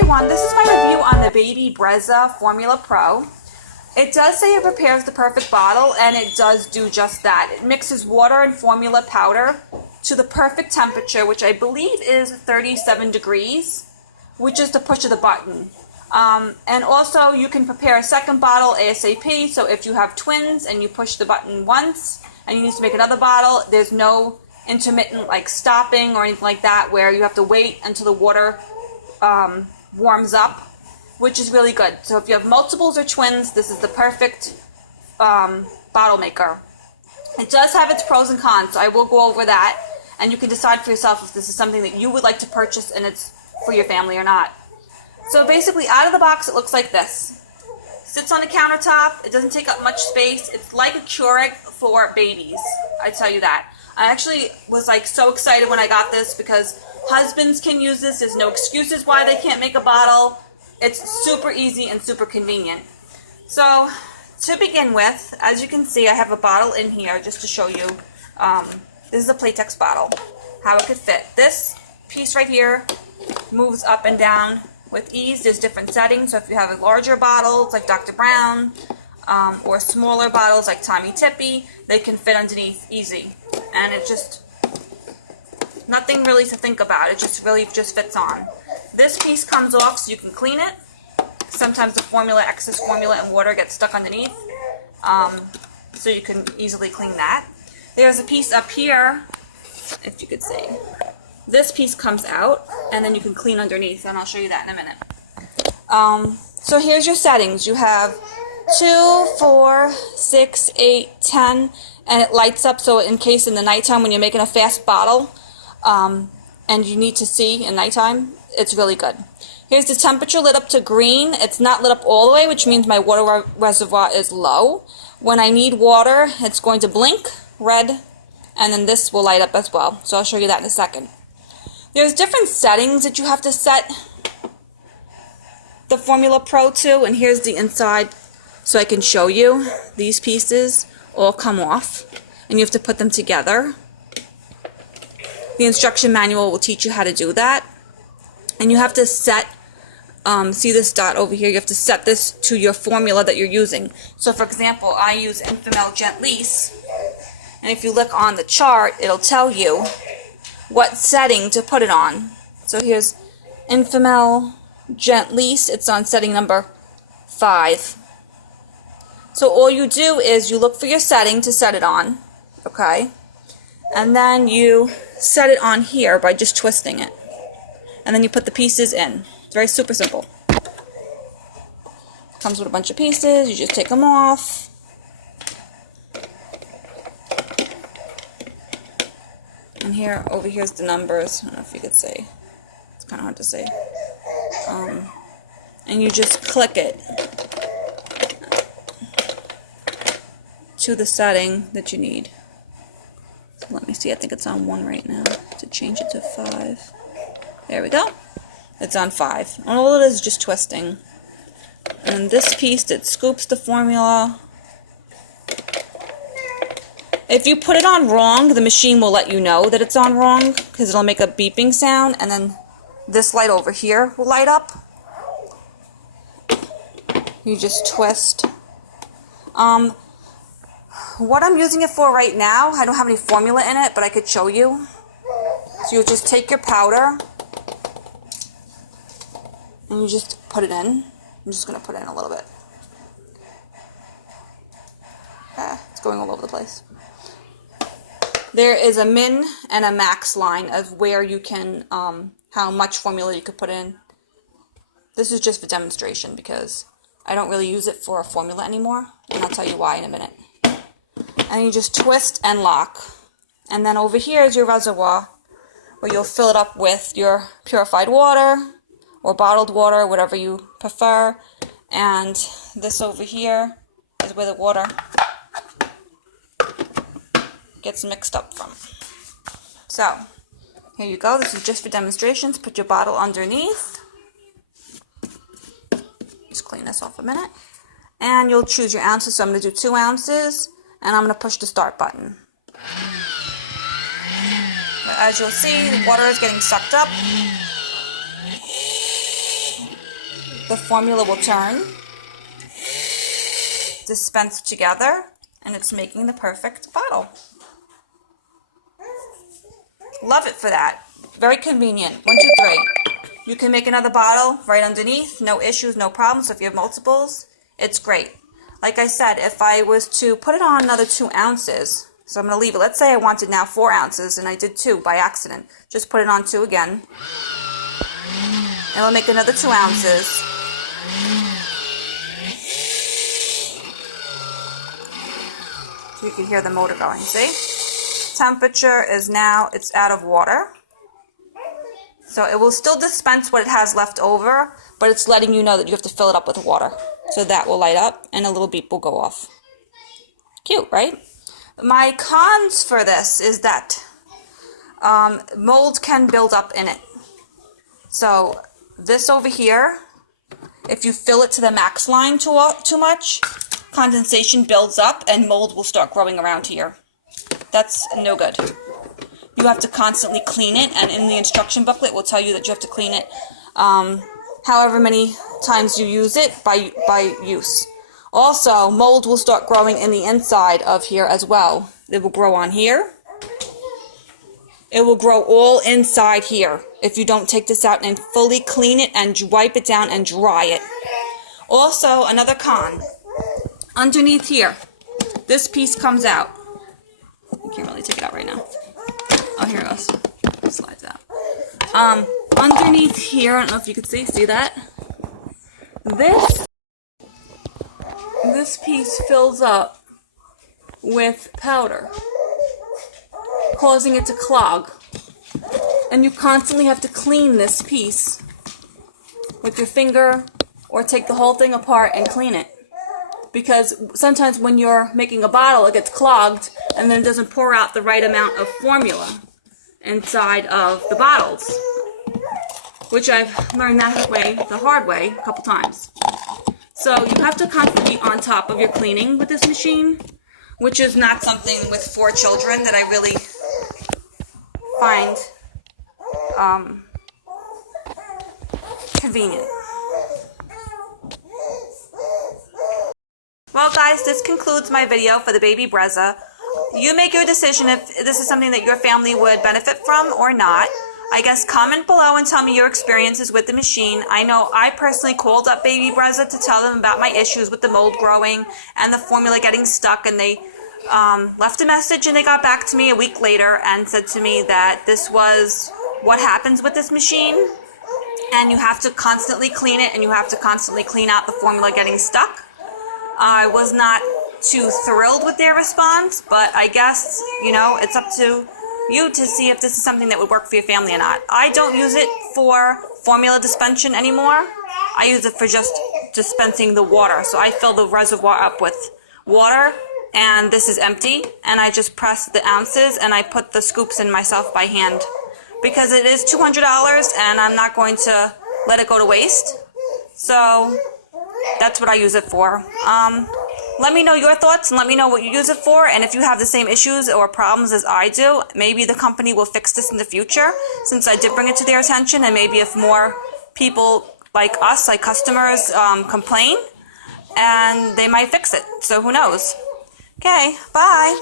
everyone, this is my review on the Baby Brezza Formula Pro. It does say it prepares the perfect bottle, and it does do just that. It mixes water and formula powder to the perfect temperature, which I believe is 37 degrees, which is the push of the button. And also you can prepare a second bottle ASAP, so if you have twins and you push the button once and you need to make another bottle, there's no intermittent like stopping or anything like that where you have to wait until the water warms up, which is really good. So if you have multiples or twins, this is the perfect bottle maker. It does have its pros and cons, so I will go over that, and you can decide for yourself if this is something that you would like to purchase and it's for your family or not. So basically, out of the box, it looks like this. Sits on the countertop. It doesn't take up much space. It's like a Keurig for babies. I tell you that. I actually was like so excited when I got this because husbands can use this. There's no excuses why they can't make a bottle. It's super easy and super convenient. So to begin with, as you can see, I have a bottle in here just to show you. This is a Playtex bottle, how it could fit. This piece right here moves up and down with ease. There's different settings, so if you have a larger bottles like Dr. Brown, or smaller bottles like Tommy Tippy, they can fit underneath easy. And it just, nothing really to think about. It just really just fits on. This piece comes off so you can clean it. Sometimes the formula, excess formula and water gets stuck underneath, so you can easily clean that. There's a piece up here, if you could see. This piece comes out, and then you can clean underneath, and I'll show you that in a minute. So here's your settings. You have 2, 4, 6, 8, 10, and it lights up so in case in the nighttime when you're making a fast bottle, and you need to see in nighttime, it's really good. Here's the temperature lit up to green. It's not lit up all the way, which means my water reservoir is low. When I need water, it's going to blink red, and then this will light up as well. So I'll show you that in a second. There's different settings that you have to set the Formula Pro to, and here's the inside so I can show you. These pieces all come off, and you have to put them together. The instruction manual will teach you how to do that. And you have to set, see this dot over here, you have to set this to your formula that you're using. So for example, I use Infamel Gentlease, and if you look on the chart, it'll tell you what setting to put it on. So here's Infamel Gentlease, it's on setting number 5. So all you do is you look for your setting to set it on, okay? And then you set it on here by just twisting it. And then you put the pieces in. It's very super simple. Comes with a bunch of pieces, you just take them off. And here, over here's the numbers. I don't know if you could see. It's kind of hard to see. And you just click it to the setting that you need. So let me see, I think it's on 1 right now. To change it to 5. There we go. It's on 5. And all it is just twisting. And this piece that scoops the formula. If you put it on wrong, the machine will let you know that it's on wrong because it'll make a beeping sound, and then this light over here will light up. You just twist. What I'm using it for right now, I don't have any formula in it, but I could show you. So you'll just take your powder and you just put it in. I'm just going to put it in a little bit. It's going all over the place. There is a min and a max line of where you can, how much formula you could put in. This is just for demonstration because I don't really use it for a formula anymore, and I'll tell you why in a minute. And you just twist and lock. And then over here is your reservoir where you'll fill it up with your purified water or bottled water, whatever you prefer. And this over here is where the water gets mixed up from. So, here you go. This is just for demonstrations. Put your bottle underneath. Just clean this off a minute. And you'll choose your ounces. So I'm going to do 2 ounces. And I'm going to push the start button. As you'll see, the water is getting sucked up. the formula will turn, dispense together, and it's making the perfect bottle. Love it for that. Very convenient. 1, 2, 3. You can make another bottle right underneath. No issues, no problems. So if you have multiples, it's great. Like I said, if I was to put it on another 2 ounces, so I'm going to leave it. Let's say I wanted now 4 ounces and I did 2 by accident. Just put it on 2 again. And we'll make another 2 ounces. So you can hear the motor going, see? Temperature is now, it's out of water. So it will still dispense what it has left over, but it's letting you know that you have to fill it up with water. So that will light up and a little beep will go off. Cute, right? My cons for this is that mold can build up in it. So this over here, if you fill it to the max line too much, condensation builds up and mold will start growing around here. That's no good. You have to constantly clean it, and in the instruction booklet it will tell you that you have to clean it however many times you use it by use. Also, mold will start growing in the inside of here as well. It will grow on here. It will grow all inside here if you don't take this out and fully clean it and wipe it down and dry it. Also, another con. Underneath here, this piece comes out. I can't really take it out right now. Oh, here it goes. It slides out. Underneath here, I don't know if you can see that? This piece fills up with powder, causing it to clog. And you constantly have to clean this piece with your finger or take the whole thing apart and clean it. Because sometimes when you're making a bottle, it gets clogged and then it doesn't pour out the right amount of formula inside of the bottles, which I've learned that way, the hard way, a couple times. So you have to constantly be on top of your cleaning with this machine, which is not something with 4 children that I really find convenient. Well guys, this concludes my video for the Baby Brezza. You make your decision if this is something that your family would benefit from or not. I guess comment below and tell me your experiences with the machine. I know I personally called up Baby Brezza to tell them about my issues with the mold growing and the formula getting stuck, and they left a message and they got back to me a week later and said to me that this was what happens with this machine, and you have to constantly clean it and you have to constantly clean out the formula getting stuck. I was not too thrilled with their response, but I guess, you know, it's up to you to see if this is something that would work for your family or not. I don't use it for formula dispensing anymore. I use it for just dispensing the water. So I fill the reservoir up with water, and this is empty, and I just press the ounces and I put the scoops in myself by hand. Because it is $200 and I'm not going to let it go to waste. So that's what I use it for. Let me know your thoughts and let me know what you use it for, and if you have the same issues or problems as I do, maybe the company will fix this in the future, since I did bring it to their attention, and maybe if more people like us, like customers, complain, and they might fix it. So who knows? Okay, bye.